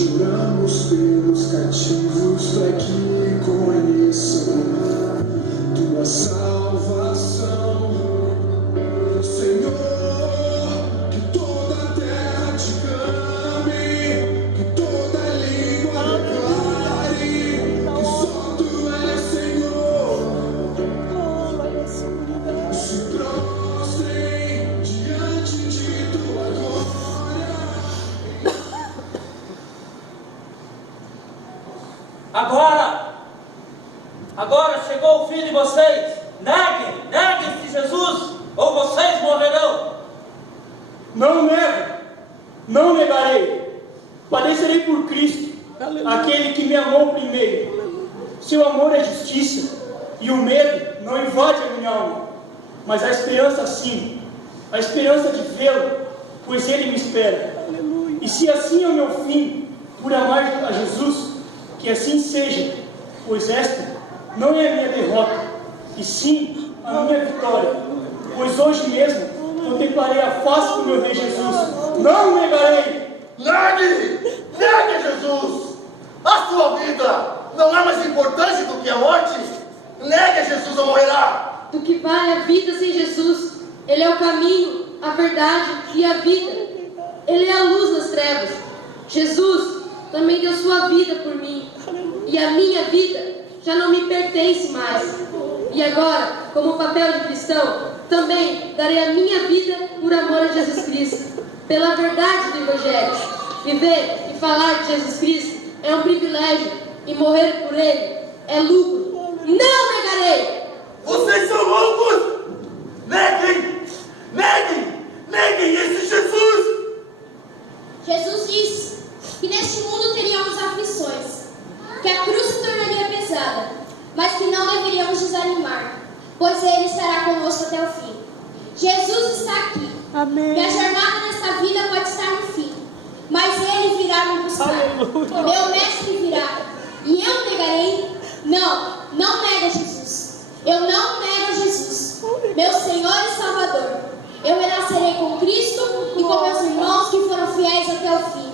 choramos pelos cativos para que conheçam tua salvação, Senhor. Que toda a terra te clame, que toda língua declare que só tu és Senhor. Se prostrem diante de tua glória. Agora chegou o fim de vocês. Neguem-se Jesus, ou vocês morrerão. Não nego, não negarei. Padecerei por Cristo, aquele que me amou primeiro. Seu amor é justiça, e o medo não invade a minha alma. Mas a esperança sim, a esperança de vê-lo, pois ele me espera. E se assim é o meu fim, por amar a Jesus, que assim seja, pois esta não é a minha derrota, e sim a minha vitória. Pois hoje mesmo contemplarei a face do meu Rei Jesus. Não negarei. Negue Jesus. A sua vida não é mais importante do que a morte. Negue Jesus ou morrerá. Do que vale a vida sem Jesus? Ele é o caminho, a verdade e a vida. Ele é a luz nas trevas. Jesus também deu sua vida por mim. E a minha vida já não me pertence mais. E agora, como papel de cristão, também darei a minha vida por amor a Jesus Cristo, pela verdade do Evangelho. Viver e falar de Jesus Cristo é um privilégio, e morrer por Ele é lucro. Não negarei! Vocês são loucos! Neguem esse Jesus! Jesus disse que neste mundo teríamos aflições, que a cruz se tornaria pesada, mas que não deveríamos desanimar, pois Ele estará conosco até o fim. Jesus está aqui. Amém. Minha jornada nesta vida pode estar no fim, mas Ele virá me buscar. Aleluia. Meu mestre virá, e eu negarei? Não nega Jesus. Eu não nego Jesus, meu Senhor e Salvador. Eu renascerei com Cristo e com meus irmãos que foram fiéis até o fim,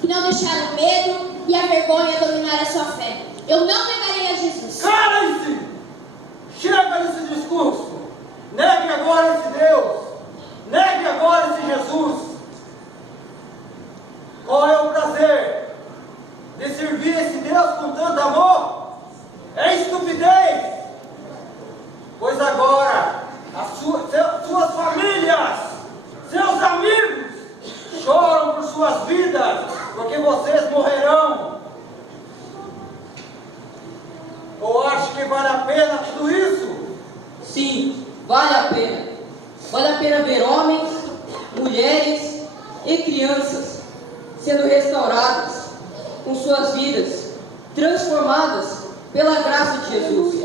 que não deixaram o medo e a vergonha dominar a sua fé. Eu não negarei a Jesus. Calem-se! Chega desse discurso. Negue agora esse Deus. Negue agora esse Jesus. Qual é o prazer de servir esse Deus com tanto amor? É estupidez. Pois agora suas famílias, seus amigos choram por suas vidas, porque vocês morrerão. Ou acha que vale a pena tudo isso? Sim, vale a pena. Vale a pena ver homens, mulheres e crianças sendo restauradas, com suas vidas transformadas pela graça de Jesus.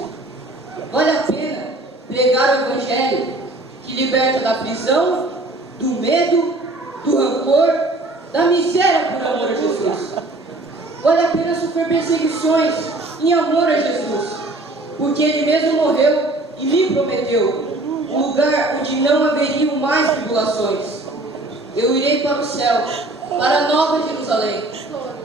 Vale a pena pregar o Evangelho que liberta da prisão, do medo, do rancor, da miséria por amor a Jesus. Vale a pena sofrer perseguições em amor a Jesus, porque Ele mesmo morreu e me prometeu um lugar onde não haveriam mais tribulações. Eu irei para o céu, para a nova Jerusalém.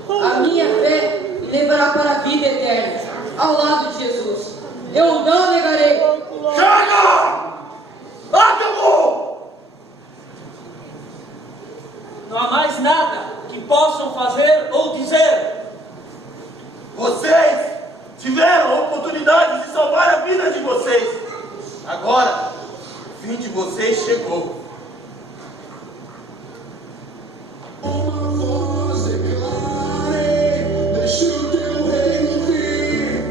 A minha fé me levará para a vida eterna, ao lado de Jesus. Eu não negarei. Chega! Acabou! Não há mais nada que possam fazer ou dizer. Vocês tiveram a oportunidade de salvar a vida de vocês. Agora, o fim de vocês chegou. Uma voz declare, deixa o teu reino vir.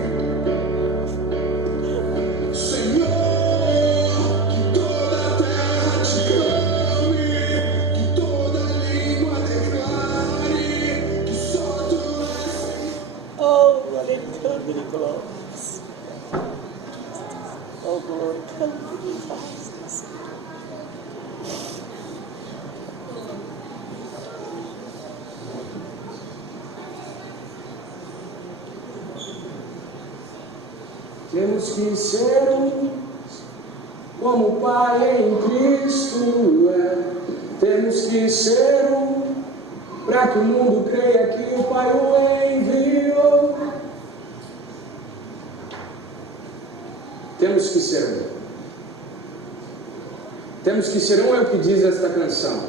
Senhor, que toda a terra te clame, que toda língua declare que só tu és Senhor. Oh, aleluia, glórias. Oh, glória, aleluia. Temos que ser como o Pai em Cristo é. Temos que ser para para que o mundo creia que o Pai o enviou. Temos que ser um. Temos que ser um, é o que diz esta canção.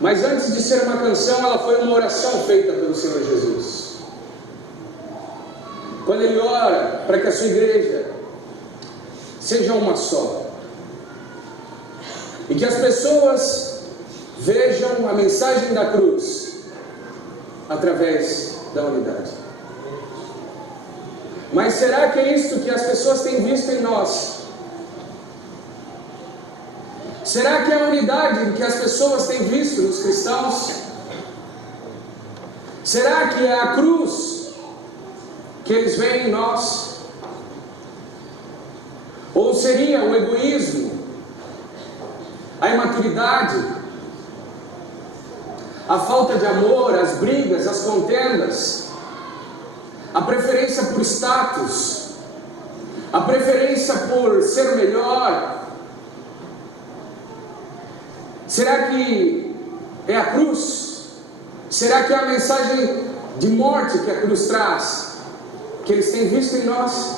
Mas antes de ser uma canção, ela foi uma oração feita pelo Senhor Jesus. Quando Ele ora para que a sua igreja seja uma só, e que as pessoas vejam a mensagem da cruz através da unidade. Mas será que é isso que as pessoas têm visto em nós? Será que é a unidade que as pessoas têm visto nos cristãos? Será que é a cruz que eles veem em nós? Ou seria o egoísmo, a imaturidade, a falta de amor, as brigas, as contendas, a preferência por status, a preferência por ser melhor? Será que é a cruz? Será que é a mensagem de morte que a cruz traz, que eles têm visto em nós?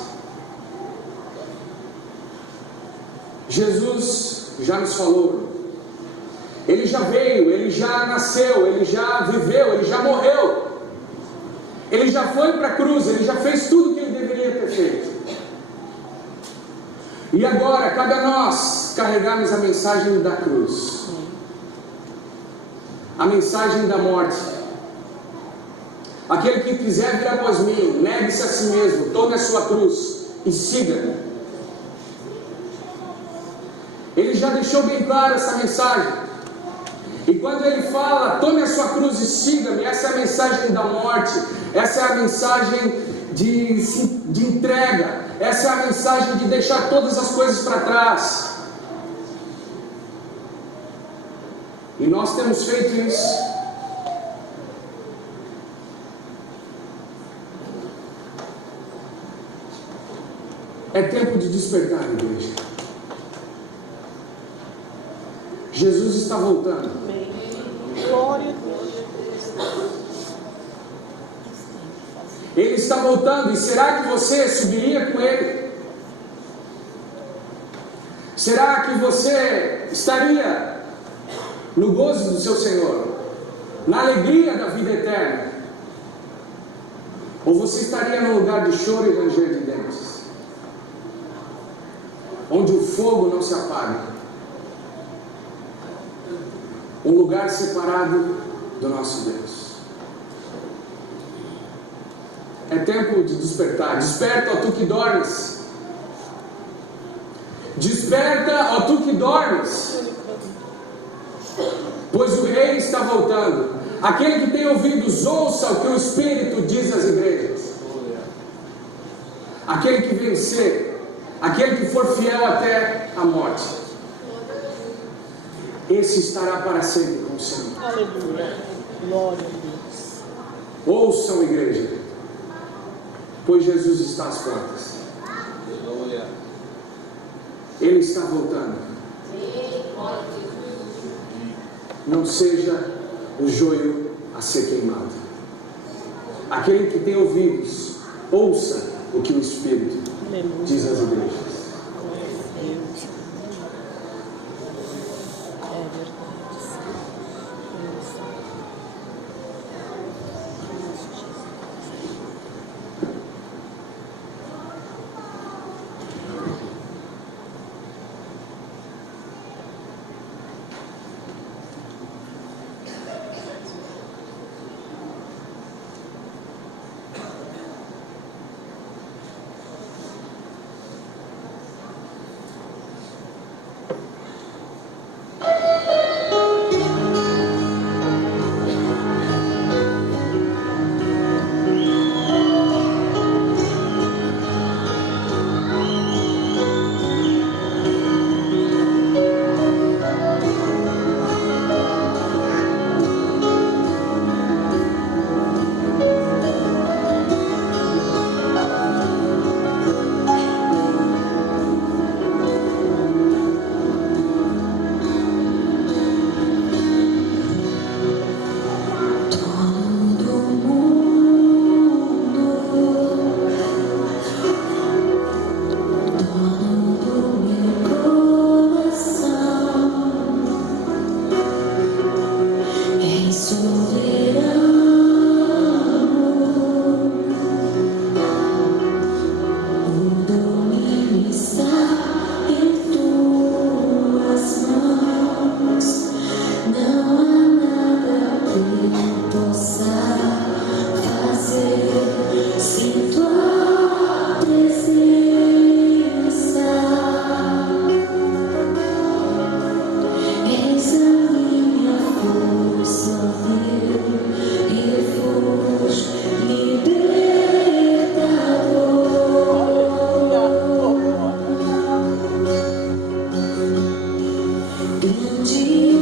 Jesus já nos falou. Ele já veio, Ele já nasceu, Ele já viveu, Ele já morreu. Ele já foi para a cruz, Ele já fez tudo o que Ele deveria ter feito. E agora, cabe a nós carregarmos a mensagem da cruz. A mensagem da morte. Aquele que quiser vir após mim, negue-se a si mesmo, tome a sua cruz e siga-me. Ele já deixou bem claro essa mensagem. E quando ele fala, tome a sua cruz e siga-me, essa é a mensagem da morte, essa é a mensagem de entrega, essa é a mensagem de deixar todas as coisas para trás. E nós temos feito isso. É tempo de despertar, igreja. Jesus está voltando. Glória a Deus. Ele está voltando. E será que você subiria com Ele? Será que você estaria no gozo do seu Senhor, na alegria da vida eterna? Ou você estaria num lugar de choro e ranger de dentes, onde o fogo não se apaga, um lugar separado do nosso Deus? É tempo de despertar. Desperta, ó tu que dormes. Desperta, ó tu que dormes, pois o Rei está voltando. Aquele que tem ouvidos, ouça o que o Espírito diz às igrejas. Aquele que vencer, aquele que for fiel até a morte, esse estará para sempre com o Senhor. Aleluia. Glória a Deus. Ouçam, igreja, pois Jesus está às portas. Ele está voltando. Não seja o joio a ser queimado. Aquele que tem ouvidos, ouça o que o Espírito diz às igrejas. dia.